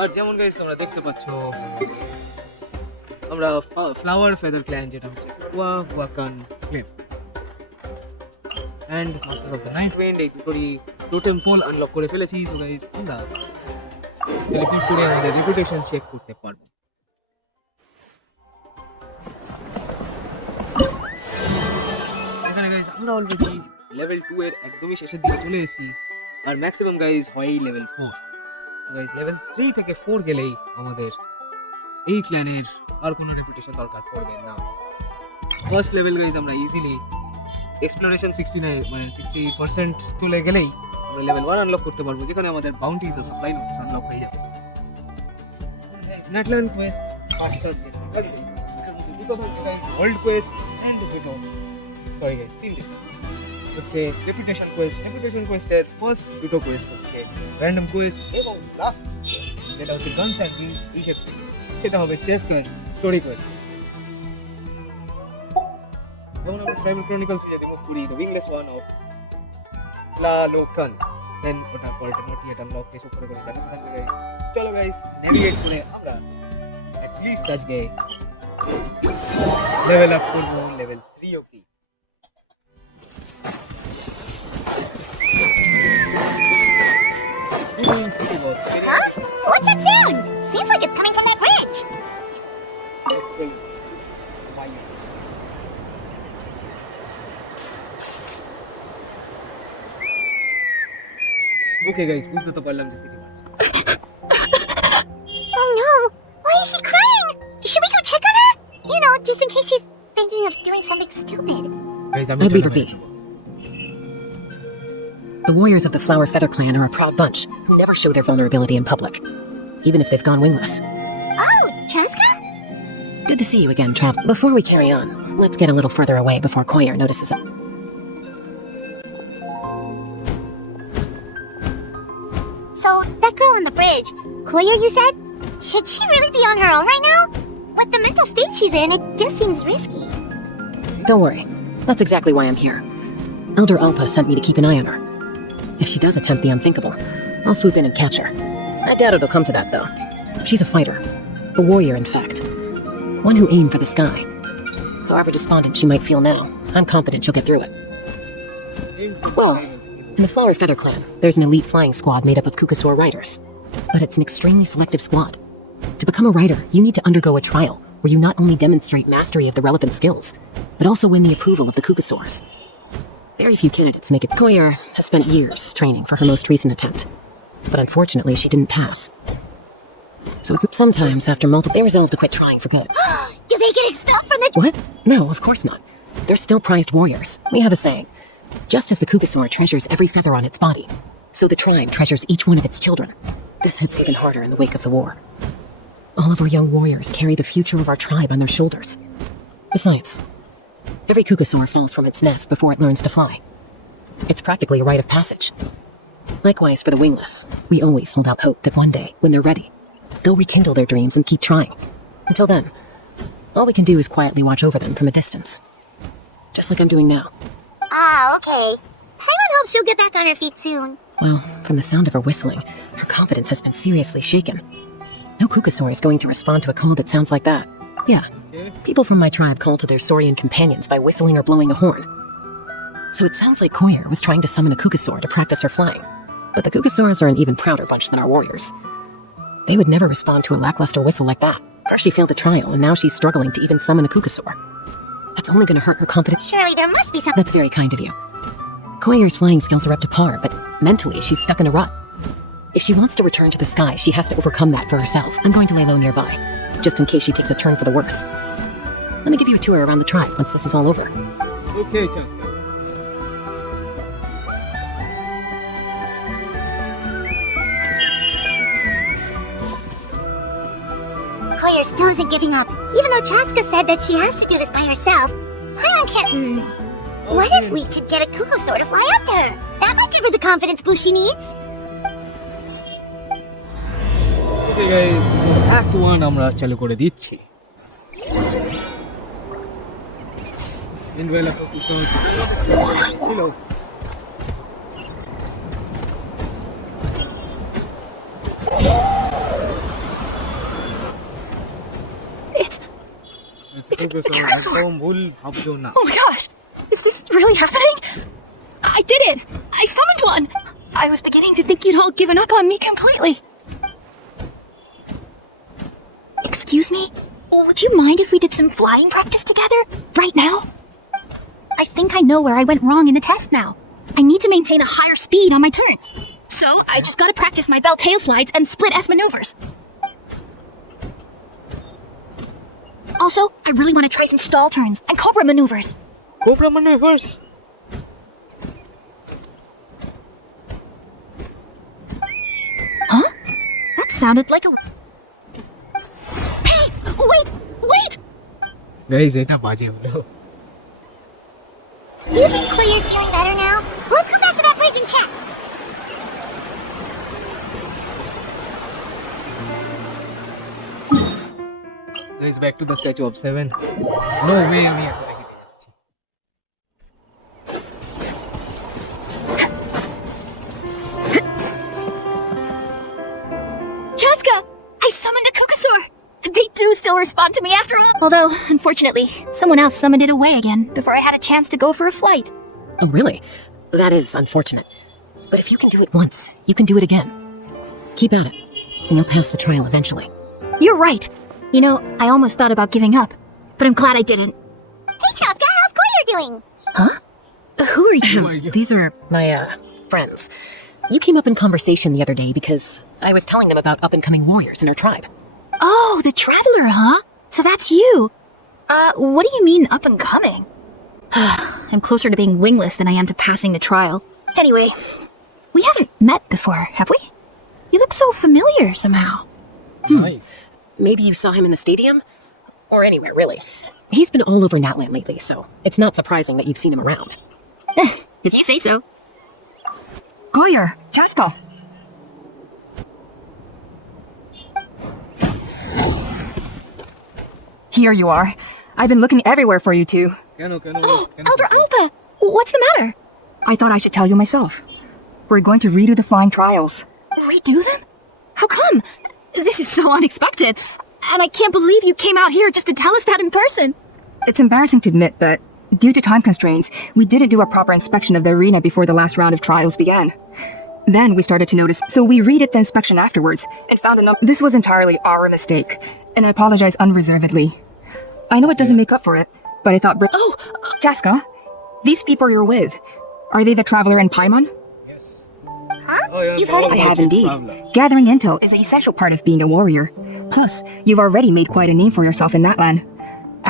আর যেমন গাইস তোমরা দেখতে পাচ্ছ আমরা ফ্লাওয়ার ফেদার ক্ল্যান যেটা হচ্ছে Tlalocan claim and master of the night wind এই দুটোরই টোটেম পোল আনলক করে ফেলেছি। সো গাইস আমরা টেলিপোর্ট করে আমাদের রেপুটেশন চেক করতে পারবো। এখানে গাইস আমরা অলরেডি লেভেল 2 এর একদমই শেষের দিকে চলে এসেছি আর ম্যাক্সিমাম গাইস হয় লেভেল 4। গাইস লেভেল 3 থেকে 4 গেলেই আমাদের এই ক্ল্যানের আর কোনো রেপুটেশন দরকার পড়বে না। ফার্স্ট লেভেল গাইস আমরা ইজিলি এক্সপ্লোরেশন 69 মানে 60% চলে গেলেই আমরা লেভেল 1 আনলক করতে পারবো, যেখানে আমাদের বাউন্টিজ আর সাপ্লাই নোটস আনলক হয়ে যাবে। গাইস নেটল্যান্ড কোয়েস্ট ফাস্টার এটার মধ্যে দুটো থাকবে গাইস, ওয়ার্ল্ড কোয়েস্ট এন্ড দুটো সরি গাইস তিনটে হচ্ছে রেপুটেশন কোয়েস্ট। রেপুটেশন কোয়েস্টের ফার্স্ট দুটো কোয়েস্ট হচ্ছে র্যান্ডম কোয়েস্ট এবং লাস্ট যেটা হচ্ছে গানস এন্ড উইংস এই ক্ষেত্রে সেটা হবে চেসকার স্টোরি কোয়েস্ট। যেমন আমরা ট্রাইবাল ক্রনিকলস এ রিমুভ করি দ্য উইংলেস ওয়ান অফ Tlalocan, দেন ওটা পরেটা নোট এটা লক এসে করে করে যাবে থাকবে গাইস। চলো গাইস নেভিগেট করে আমরা এট লিস্ট আজকে লেভেল আপ করব লেভেল 3 অবধি। Huh? What's that sound? Seems like it's coming from that bridge. Okay guys, বুঝতে তো পারলাম যে সিটি মারছে। Oh no! Why is she crying? Should we go check on her? You know, just in case she's thinking of doing something stupid. Guys, I'd leave her be. The warriors of the Flower Feather Clan are a proud bunch who never show their vulnerability in public, even if they've gone wingless. Oh, Chasca? Good to see you again, Trav. Before we carry on, let's get a little further away before Coyllur notices us. So, that girl on the bridge, Coyllur, you said? Should she really be on her own right now? With the mental state she's in, it just seems risky. Don't worry. That's exactly why I'm here. Elder Alpa sent me to keep an eye on her. If she does attempt the unthinkable, I'll swoop in and catch her. I doubt it'll come to that, though. She's a fighter. A warrior, in fact. One who aimed for the sky. However despondent she might feel now, I'm confident she'll get through it. Well, in the Flower Feather Clan, there's an elite flying squad made up of Qucusaur Riders. But it's an extremely selective squad. To become a rider, you need to undergo a trial where you not only demonstrate mastery of the relevant skills, but also win the approval of the Qucusaurs. Very few candidates make it. Coyllur has spent years training for her most recent attempt, but unfortunately she didn't pass. So it's sometimes after multiple, they resolve to quit trying for good. Do they get expelled from the... What? No, of course not. They're still prized warriors. We have a saying. Just as the Qucusaur treasures every feather on its body, so the tribe treasures each one of its children. This hits even harder in the wake of the war. All of our young warriors carry the future of our tribe on their shoulders. Besides, every Qucusaur falls from its nest before it learns to fly. It's practically a rite of passage. Likewise for the wingless, we always hold out hope that one day, when they're ready, they'll rekindle their dreams and keep trying. Until then, all we can do is quietly watch over them from a distance. Just like I'm doing now. Ah, okay. Paimon hopes she'll get back on her feet soon. Well, from the sound of her whistling, her confidence has been seriously shaken. No Qucusaur is going to respond to a call that sounds like that. Yeah, people from my tribe call to their Saurian companions by whistling or blowing a horn. So it sounds like Coyllur was trying to summon a Qucusaur to practice her flying. But the Qucusaurs are an even prouder bunch than our warriors. They would never respond to a lackluster whistle like that. First she failed the trial, and now she's struggling to even summon a Qucusaur. That's only going to hurt her confidence. Surely there must be something... That's very kind of you. Coyllur's flying skills are up to par, but mentally she's stuck in a rut. If she wants to return to the sky, she has to overcome that for herself. I'm going to lay low nearby, just in case she takes a turn for the worse. Let me give you a tour around the tribe once this is all over. Okay, Chasca. Coyllur still isn't giving up. Even though Chasca said that she has to do this by herself, Paimon can't... What if we could get a Qucusaur to fly up to her? That might give her the confidence boost she needs. Okay guys, Act 1 আমরা চালু করে দিচ্ছি। Invalid Qucusaur ছিল। It's a Qucusaur. একদম ভুল ভাবছো না। Oh my gosh! Is this really happening? I did it! I summoned one! I was beginning to think you'd all given up on me completely. Excuse me? Would you mind if we did some flying practice together? Right now? I think I know where I went wrong in the test now. I need to maintain a higher speed on my turns. So, I just gotta practice my bell tail slides and split S maneuvers. Also, I really want to try some stall turns and cobra maneuvers. Cobra maneuvers. Huh? That sounded like a... Hey! Wait! Guys, এটা বাজে হলো। Do you think Coyllur's feeling better now? Let's go back to that bridge and check. Guys, back to the statue of 7. No way আমি এত রেগে যাচ্ছি। Chasca! I summoned a Qucusaur! They do still respond to me after all. Although, unfortunately, someone else summoned it away again before I had a chance to go for a flight. Oh, really? That is unfortunate. But if you can do it once, you can do it again. Keep at it, and you'll pass the trial eventually. You're right. You know, I almost thought about giving up, but I'm glad I didn't. Hey, Chasca, how's Coyllur doing? Huh? Who are you? Who are you? These are my, friends. You came up in conversation the other day because I was telling them about up-and-coming warriors in our tribe. Oh, the Traveler, huh? So that's you. What do you mean up and coming? I'm closer to being wingless than I am to passing the trial. Anyway, we haven't met before, have we? You look so familiar somehow. Nice. Maybe you saw him in the stadium? Or anywhere, really. He's been all over Natland lately, so it's not surprising that you've seen him around. If you say so. Coyllur, Chasca. Here you are. I've been looking everywhere for you two. কেন Oh, Elder Alpa! What's the matter? I thought I should tell you myself. We're going to redo the flying trials. Redo them? How come? This is so unexpected. And I can't believe you came out here just to tell us that in person. It's embarrassing to admit, but due to time constraints, we didn't do a proper inspection of the arena before the last round of trials began. Then we started to notice, so we redid the inspection afterwards and found this was entirely our mistake, and I apologize unreservedly. I know it doesn't make up for it, but I thought... Oh, Chasca, these people you're with, are they the Traveler and Paimon? Yes. Huh? Oh, yeah, You've heard of I have indeed. Gathering intel is an essential part of being a warrior. Plus, you've already made quite a name for yourself in that land.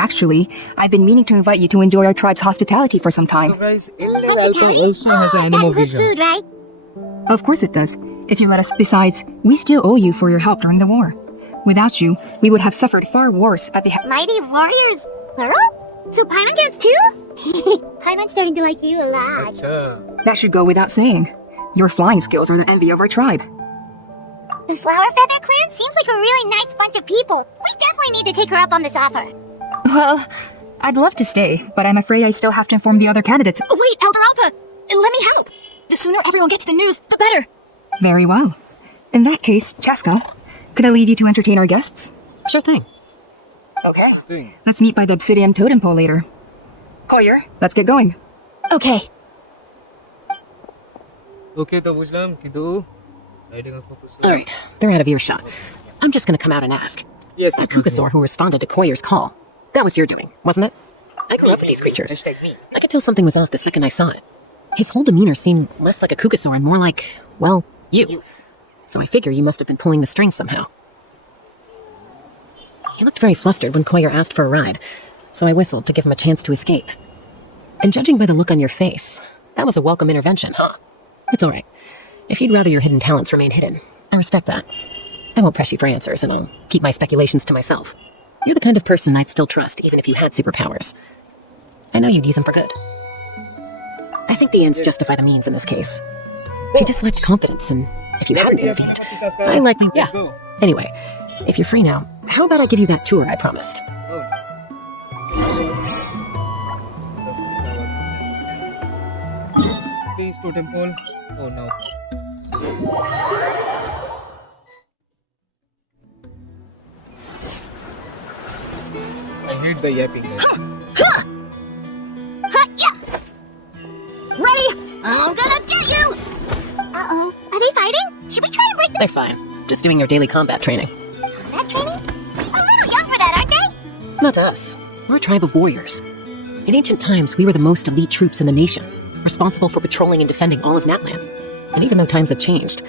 Actually, I've been meaning to invite you to enjoy our tribe's hospitality for some So time. guys, Elder Alpha also has an That animo includes vision. food, right? Of course it does, if you let us. Besides, we still owe you for your help during the war. Without you, we would have suffered far worse at the Mighty warriors, plural? So Paimon gets too? Paimon's starting to like you a lot. আচ্ছা। That should go without saying. Your flying skills are the envy of our tribe. The Flower Feather Clan seems like a really nice bunch of people. We definitely need to take her up on this offer. Well, I'd love to stay, but I'm afraid I still have to inform the other candidates. wait, Elder Alpa! Let me help! The sooner everyone gets the news, the better. Very well. In that case, Chasca, could I leave you to entertain our guests? Sure thing. Okay. Thing. Let's meet by the obsidian totem pole later. Coyllur, let's get going. Okay. ওকে তো বুঝলাম কিন্তু riding of focus. All right, they're out of earshot. I'm just gonna come out and ask. Yes, That Qucusaur who responded to Coylur's call, that was your doing, wasn't it? I grew up with these creatures. me. I could tell something was off the second I saw it. His whole demeanor seemed less like a Qucusaur and more like, well, you. So I figure you must have been pulling the strings somehow. He looked very flustered when Coyllur asked for a ride, so I whistled to give him a chance to escape. And judging by the look on your face, that was a welcome intervention, huh? It's all right. If you'd rather your hidden talents remain hidden, I respect that. I won't press you for answers, and I'll keep my speculations to myself. You're the kind of person I'd still trust even if you had superpowers. I know you'd use them for good. I think the ends justify the means in this case. She just lacked confidence, and if you hadn't intervened, I likely... Yeah. go. Anyway, if you're free now, how about I give you that tour I promised? Please, totem pole. Oh no. I did the yapping, guys. Ready? I'm gonna get you! Uh-oh. Are they fighting? Should we try to break They're fine. Just doing your daily combat training. that training? A little young for that, aren't they? Not to us. We're a tribe of warriors. In ancient times, we were the most elite troops in the nation, responsible for patrolling and defending all of Natlan. And even though times have changed,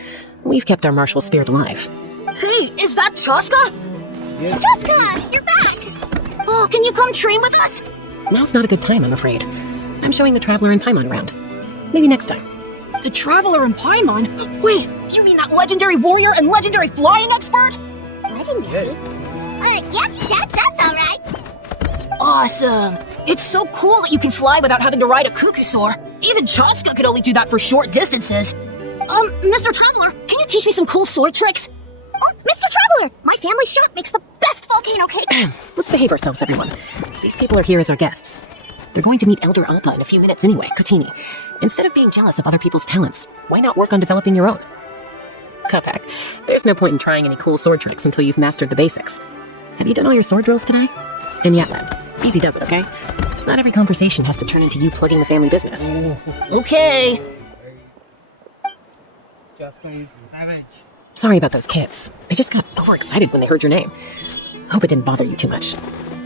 we've kept our martial spirit alive. Hey, is that Chasca? Chasca, you're back! Oh, can you come train with us? Now's not a good time, I'm afraid. I'm showing the Traveler and Paimon around. Maybe next time. The Traveler and Paimon? Wait, you mean that legendary warrior and legendary flying expert? Legendary? Yep, that's us, alright. Awesome. It's so cool that you can fly without having to ride a Qucusaur. Even Chasca could only do that for short distances. Mr. Traveler, can you teach me some cool sword tricks? Oh, Mr. Traveler, my family shop makes the best volcano cake. Let's behave ourselves, everyone. These people are here as our guests. They're going to meet Elder Alpa in a few minutes anyway, Kotini. Instead of being jealous of other people's talents, why not work on developing your own? Cupak, there's no point in trying any cool sword tricks until you've mastered the basics. Have you done all your sword drills today? And yeah, lad, easy does it, okay? Not every conversation has to turn into you plugging the family business. Okay. Chasca is savage. Sorry about those kids. They just got overexcited when they heard your name. Hope it didn't bother you too much.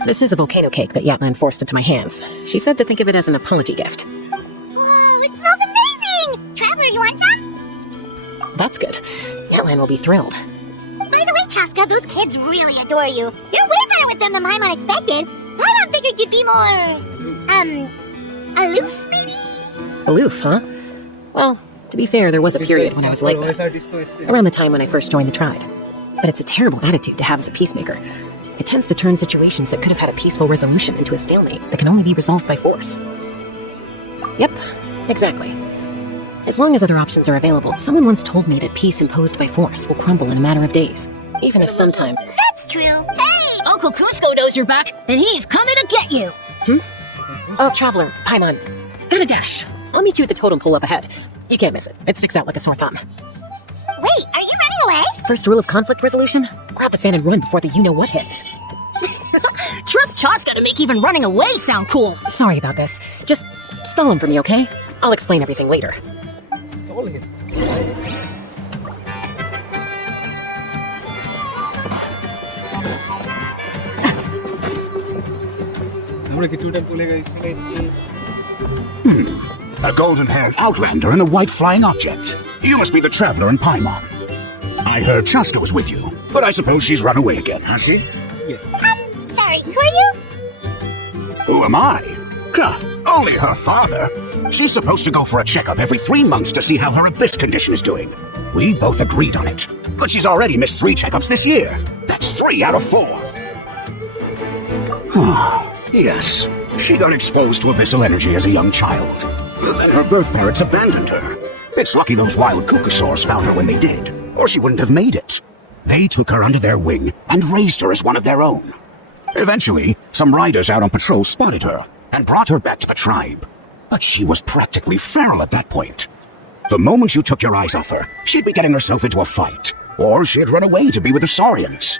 This is a volcano cake that Yatlan forced into my hands. She said to think of it as an apology gift. Whoa, it smells amazing! Traveler, you want some? That's good. Yatlan will be thrilled. By the way, Chasca, those kids really adore you. You're way better with them than Paimon expected. Paimon figured you'd be more... aloof, maybe? Aloof, huh? Well, to be fair, there was a period when I was like that. Around the time when I first joined the tribe. But it's a terrible attitude to have as a peacemaker. It tends to turn situations that could have had a peaceful resolution into a stalemate that can only be resolved by force. Yep, exactly. As long as other options are available, someone once told me that peace imposed by force will crumble in a matter of days. Even if sometime... That's true. Hey! Uncle Cusco knows you're back, and he's coming to get you. Oh, Traveler, Paimon. Gotta dash. I'll meet you at the totem pole up ahead. You can't miss it. It sticks out like a sore thumb. Wait, are you running away? First rule of conflict resolution? Grab the fan and run before the you-know-what hits. Trust Chasca to make even running away sound cool. Sorry about this. Just stall him for me, okay? I'll explain everything later. Stall him. A golden-haired outlander and a white flying object. You must be the Traveler and Paimon. I heard Chasca was with you, but I suppose she's run away again, has she? Yes. Sorry, who are you? Who am I? Only her father. She's supposed to go for a checkup every 3 months to see how her abyss condition is doing. We both agreed on it, but she's already missed 3 checkups this year. That's 3 out of 4. Yes, she got exposed to abyssal energy as a young child. Then her birth parents abandoned her. It's lucky those wild Qucusaurs found her when they did, or she wouldn't have made it. They took her under their wing and raised her as one of their own. Eventually, some riders out on patrol spotted her and brought her back to the tribe. But she was practically feral at that point. The moment you took your eyes off her, she'd be getting herself into a fight, or she'd run away to be with the Saurians.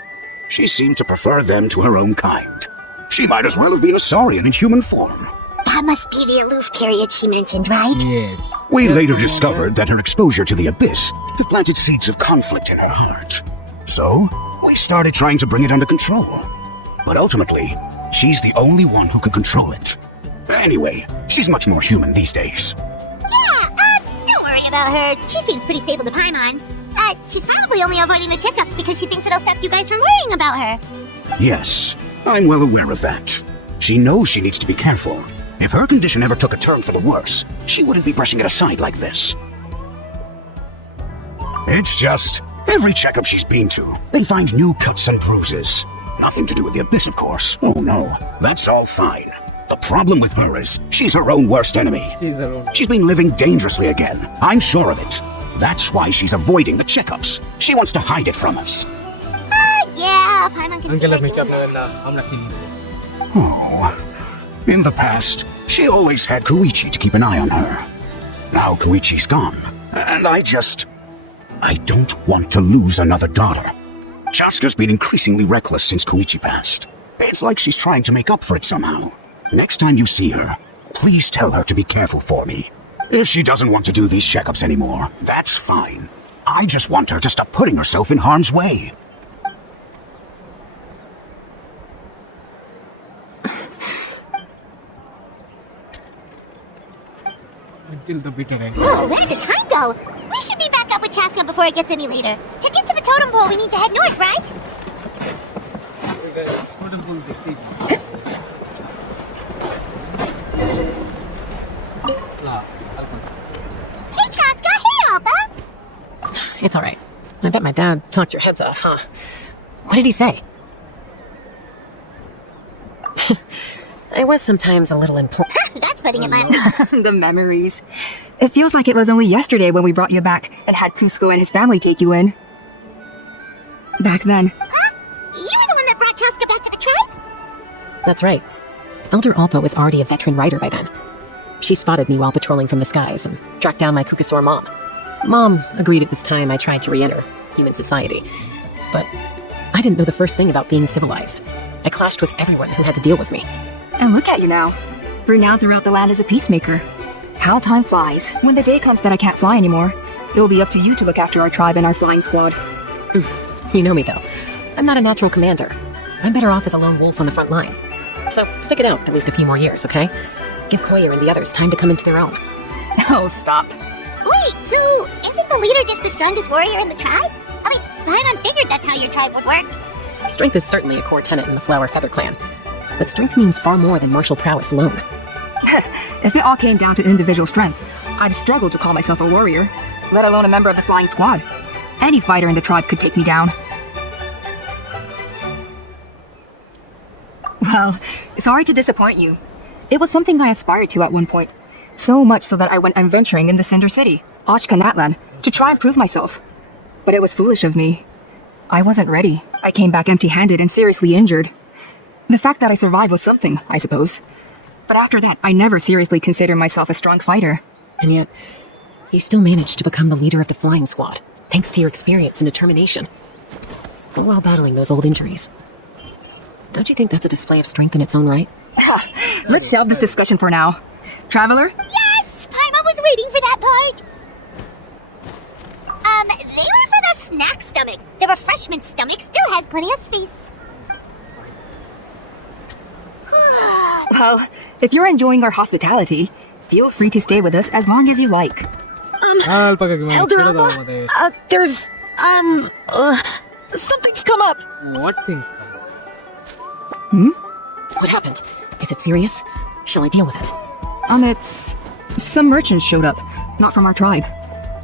She seemed to prefer them to her own kind. She might as well have been a Saurian in human form. That must be the aloof period she mentioned, right? Yes. We later discovered that her exposure to the abyss had planted seeds of conflict in her heart. So, we started trying to bring it under control. But ultimately, she's the only one who can control it. Anyway, she's much more human these days. Yeah, don't worry about her. She seems pretty stable to Paimon. She's probably only avoiding the checkups because she thinks it'll stop you guys from worrying about her. Yes, I'm well aware of that. She knows she needs to be careful. If her condition ever took a turn for the worse, she wouldn't be brushing it aside like this. It's just, every checkup she's been to, they find new cuts and bruises. Nothing to do with the abyss, of course. Oh no, that's all fine. The problem with her is, she's her own worst enemy. She's been living dangerously again. I'm sure of it. That's why she's avoiding the checkups. She wants to hide it from us. Yeah, Paimon can see Uncle, her let me doing chapter that. I'm not kidding. Oh. In the past, she always had Koichi to keep an eye on her. Now Koichi's gone, and I don't want to lose another daughter. Chasca's been increasingly reckless since Koichi passed. It's like she's trying to make up for it somehow. Next time you see her, please tell her to be careful for me. If she doesn't want to do these checkups anymore, that's fine. I just want her to stop putting herself in harm's way. Until the bitter end. Oh, where did the time go? We should be back up with Chasca before it gets any later. To get to the totem pole, we need to head north, right? Totem pole देखते ही Hey, Chasca. Hey, Alba. It's all right. I bet my dad talked your heads off, huh? What did he say? I was sometimes a little important. That's putting it mildly. The memories. It feels like it was only yesterday when we brought you back and had Cusco and his family take you in. Back then. Huh? You were the one that brought Chasca back to the tribe? That's right. Elder Alpa was already a veteran rider by then. She spotted me while patrolling from the skies and tracked down my Qucusaur mom. Mom agreed it was time I tried to re-enter human society. But I didn't know the first thing about being civilized. I clashed with everyone who had to deal with me. And look at you now. Renowned throughout the land as a peacemaker. How time flies. When the day comes that I can't fly anymore, it will be up to you to look after our tribe and our flying squad. You know me, though. I'm not a natural commander. I'm better off as a lone wolf on the front line. So stick it out at least a few more years, okay? Give Coyllur and the others time to come into their own. Oh, stop. Wait, so isn't the leader just the strongest warrior in the tribe? At least Paimon figured that's how your tribe would work. Strength is certainly a core tenet in the Flower Feather clan. But strength means far more than martial prowess alone. If it all came down to individual strength, I'd struggle to call myself a warrior, let alone a member of the flying squad. Any fighter in the tribe could take me down. Well, sorry to disappoint you. It was something I aspired to at one point. So much so that I went adventuring in the Cinder City, Natlan, to try and prove myself. But it was foolish of me. I wasn't ready. I came back empty-handed and seriously injured. The fact that I survived was something, I suppose. But after that, I never seriously considered myself a strong fighter. And yet, you still managed to become the leader of the flying squad, thanks to your experience and determination. All while battling those old injuries. Don't you think that's a display of strength in its own right? Let's shelve this discussion for now. Traveler? Yes! Paimon was waiting for that part! They were for the snack stomach. The refreshment stomach still has plenty of space. Well, if you're enjoying our hospitality, feel free to stay with us as long as you like. Alpaca gimana? Elder Cerita Alba, tahu matanya. there's, something's come up. What things? What happened? Is it serious? Shall I deal with it? It's... Some merchants showed up, not from our tribe.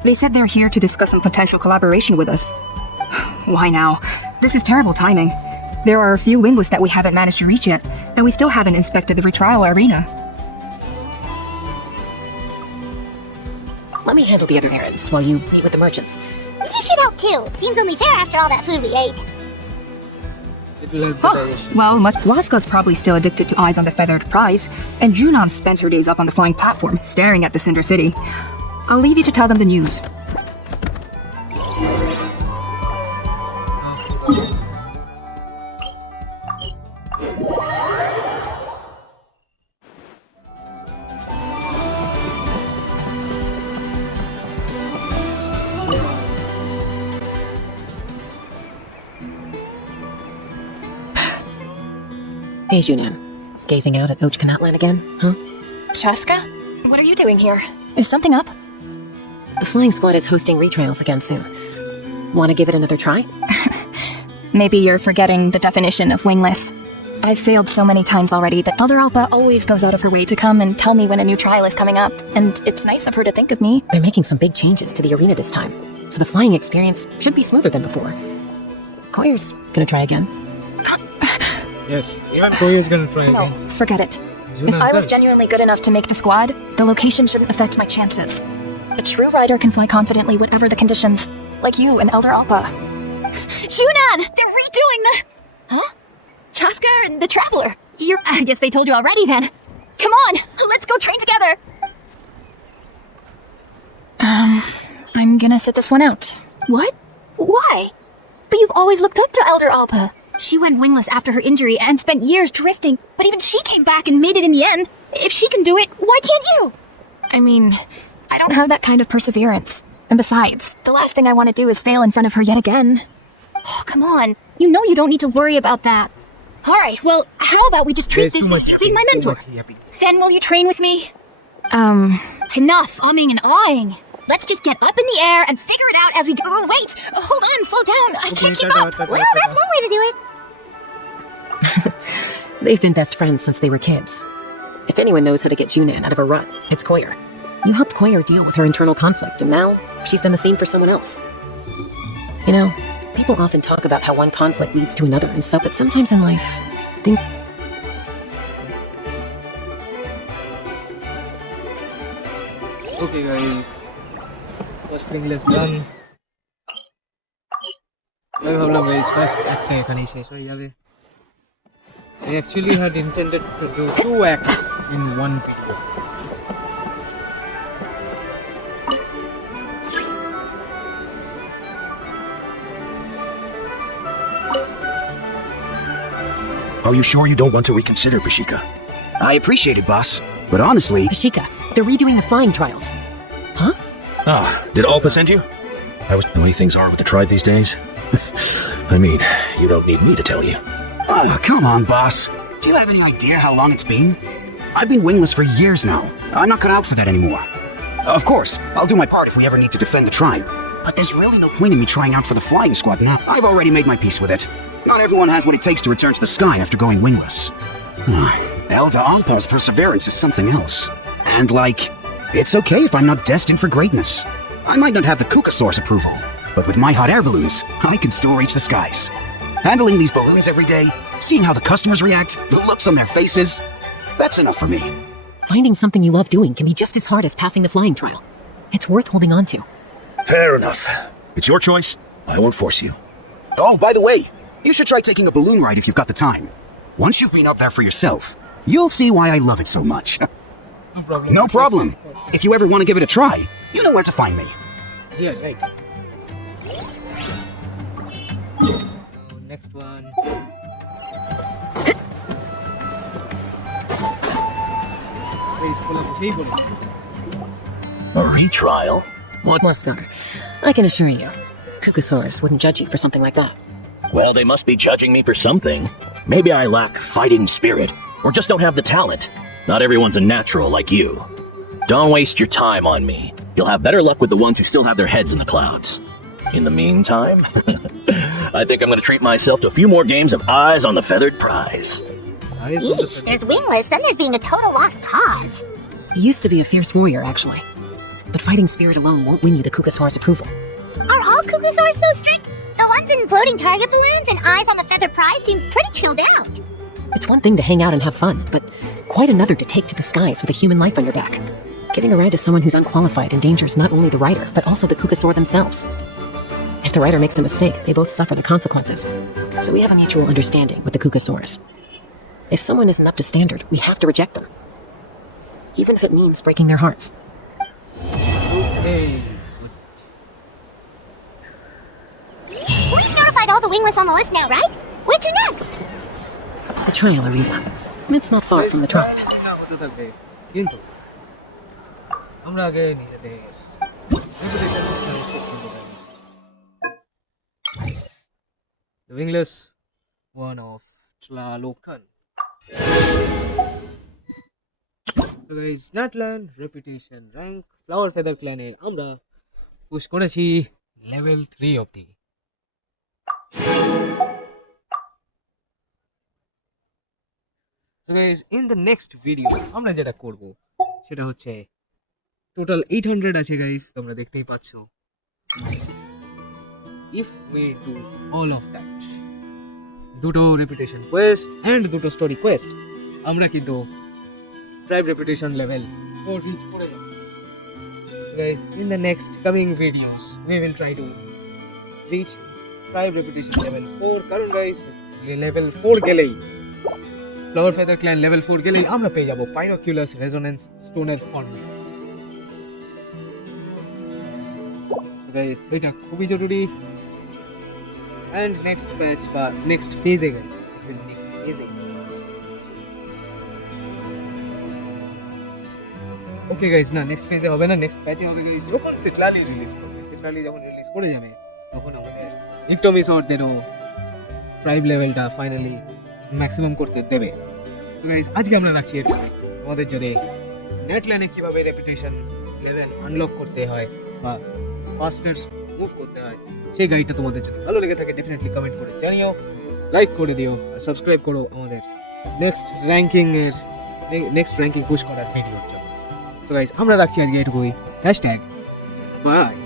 They said they're here to discuss some potential collaboration with us. Why now? This is terrible timing. There are a few Wingless that we haven't managed to reach yet, and we still haven't inspected the retrial arena. Let me handle the other errands while you meet with the merchants. You should help too. Seems only fair after all that food we ate. It will help the digestion. Well, Laska's probably still addicted to Eyes on the Feathered Prize, and Junon spends her days up on the flying platform, staring at the Cinder City. I'll leave you to tell them the news. Hey, Junan. Gazing out at Natlan again, huh? Chasca? What are you doing here? Is something up? The flying squad is hosting retrials again soon. Want to give it another try? Maybe you're forgetting the definition of wingless. I've failed so many times already that Elder Alpa always goes out of her way to come and tell me when a new trial is coming up, and it's nice of her to think of me. They're making some big changes to the arena this time, so the flying experience should be smoother than before. Coyllur's gonna try again. Yes, even Koyu is gonna try No, again. forget it. If I was genuinely good enough to make the squad, the location shouldn't affect my chances. A true rider can fly confidently whatever the conditions, like you and Elder Alpa. Junan! They're redoing the... Huh? Chasca and the Traveler. I guess they told you already then. Come on, let's go train together. I'm gonna sit this one out. What? Why? But you've always looked up to Elder Alpa. She went wingless after her injury and spent years drifting, but even she came back and made it in the end. If she can do it, why can't you? I mean, I don't have that kind of perseverance. And besides, the last thing I want to do is fail in front of her yet again. Oh, come on. You know you don't need to worry about that. All right, well, how about we just treat There's this too as much being my too mentor? much yapping. Then will you train with me? Enough umming and ahhing. Let's just get up in the air and figure it out as we go. Oh, wait, hold on, slow down. I can't keep up. Well, that's one way to do it. They've been best friends since they were kids. If anyone knows how to get Junan out of a rut, it's Coyllur. You helped Coyllur deal with her internal conflict, and now she's done the same for someone else. You know, people often talk about how one conflict leads to another, and so, but sometimes in life, think. Okay guys, first Wingless done. আমি ভাবলাম guys first act এখানেই শেষ হয়ে যাবে. I actually had intended to do 2 acts in one video. Are you sure you don't want to reconsider, Pashika? I appreciate it, boss. But honestly... Pashika, they're redoing the flying trials. Huh? Ah, did Alpa send you? I was the way things are with the tribe these days. I mean, you don't need me to tell you. Come on, boss. Do you have any idea how long it's been? I've been wingless for years now. I'm not cut out for that anymore. Of course, I'll do my part if we ever need to defend the tribe. But there's really no point in me trying out for the flying squad now. I've already made my peace with it. Not everyone has what it takes to return to the sky after going wingless. Elder Alpa's perseverance is something else. And it's okay if I'm not destined for greatness. I might not have the Qucusaur's approval, but with my hot air balloons, I can still reach the skies. Handling these balloons every day, seeing how the customers react, the looks on their faces, that's enough for me. Finding something you love doing can be just as hard as passing the flying trial. It's worth holding on to. Fair enough. It's your choice. I won't force you. Oh, by the way, you should try taking a balloon ride if you've got the time. Once you've been up there for yourself, you'll see why I love it so much. No problem. No problem. If you ever want to give it a try, you know where to find me. Yeah, right. Next one. A retrial? What? Master, I can assure you, Qucusaurs wouldn't judge you for something like that. Well, they must be judging me for something. Maybe I lack fighting spirit, or just don't have the talent. Not everyone's a natural like you. Don't waste your time on me. You'll have better luck with the ones who still have their heads in the clouds. In the meantime, I think I'm gonna treat myself to a few more games of Eyes on the Feathered Prize. Yeesh, there's wingless, then there's being a total lost cause. He used to be a fierce warrior, actually. But fighting spirit alone won't win you the Qucusaur's approval. Are all Qucusaurs so strict? The ones in floating target balloons and eyes on the feather prize seem pretty chilled out. It's one thing to hang out and have fun, but quite another to take to the skies with a human life on your back. Giving a ride to someone who's unqualified endangers not only the rider, but also the Qucusaur themselves. If the rider makes a mistake, they both suffer the consequences. So we have a mutual understanding with the Qucusaurs. If someone isn't up to standard, we have to reject them. Even if it means breaking their hearts. Okay. We've notified all the wingless on the list now, right? Where to next? The trial arena. It's not far from the tribe. হতে থাকবে কিন্তু আমরা আগে নিজেদের The Wingless, one of Tlalocan. So guys, Natland, reputation, rank, Flower Feather Clan এ আমরা push করেছি level 3 অবধি. So guys, in the next video আমরা যেটা করব সেটা হচ্ছে টোটাল 800 আছে guys, তোমরা দেখতেই পাচ্ছো. If we do all of that, দুটো reputation quest and দুটো story quest, আমরা কিন্তু tribe reputation level 4 reach করে যাব. So guys, in the next coming videos we will try to reach tribe reputation level 4 কারণ guys level 4 গেলেই Flower Feather Clan level 4 গেলেই আমরা পেয়ে যাব Pinoculus Resonance Stoner form. So guys, এটা খুবই জরুরি. অ্যান্ড নেক্সট প্যাচ বা নেক্সট ফেজে গাইস, ওকে গাইস, না নেক্সট ফেজে হবে না, নেক্সট প্যাচে হবে গাইস যখন সিটলালি রিলিজ করবে। সিটলালি যখন রিলিজ করে যাবে তখন আমাদের ইকটোমিসোরদেরও প্রাইম লেভেলটা ফাইনালি ম্যাক্সিমাম করতে দেবে। তো গাইস আজকে আমরা রাখছি এর আমাদের যদি নেট ল্যানে কীভাবে রেপুটেশন লেভেল আনলক করতে হয় বা ফাস্টার মুভ করতে হয় সেই গাইডটা তোমাদের যদি ভালো লেগে থাকে ডেফিনেটলি কমেন্ট করে জানিও, লাইক করে দিও আর সাবস্ক্রাইব করো আমাদের নেক্সট র্যাঙ্কিং পুশ করার ভিডিওর জন্য। তো গাইস আমরা রাখছি আজকে এটুকুই। #বাই।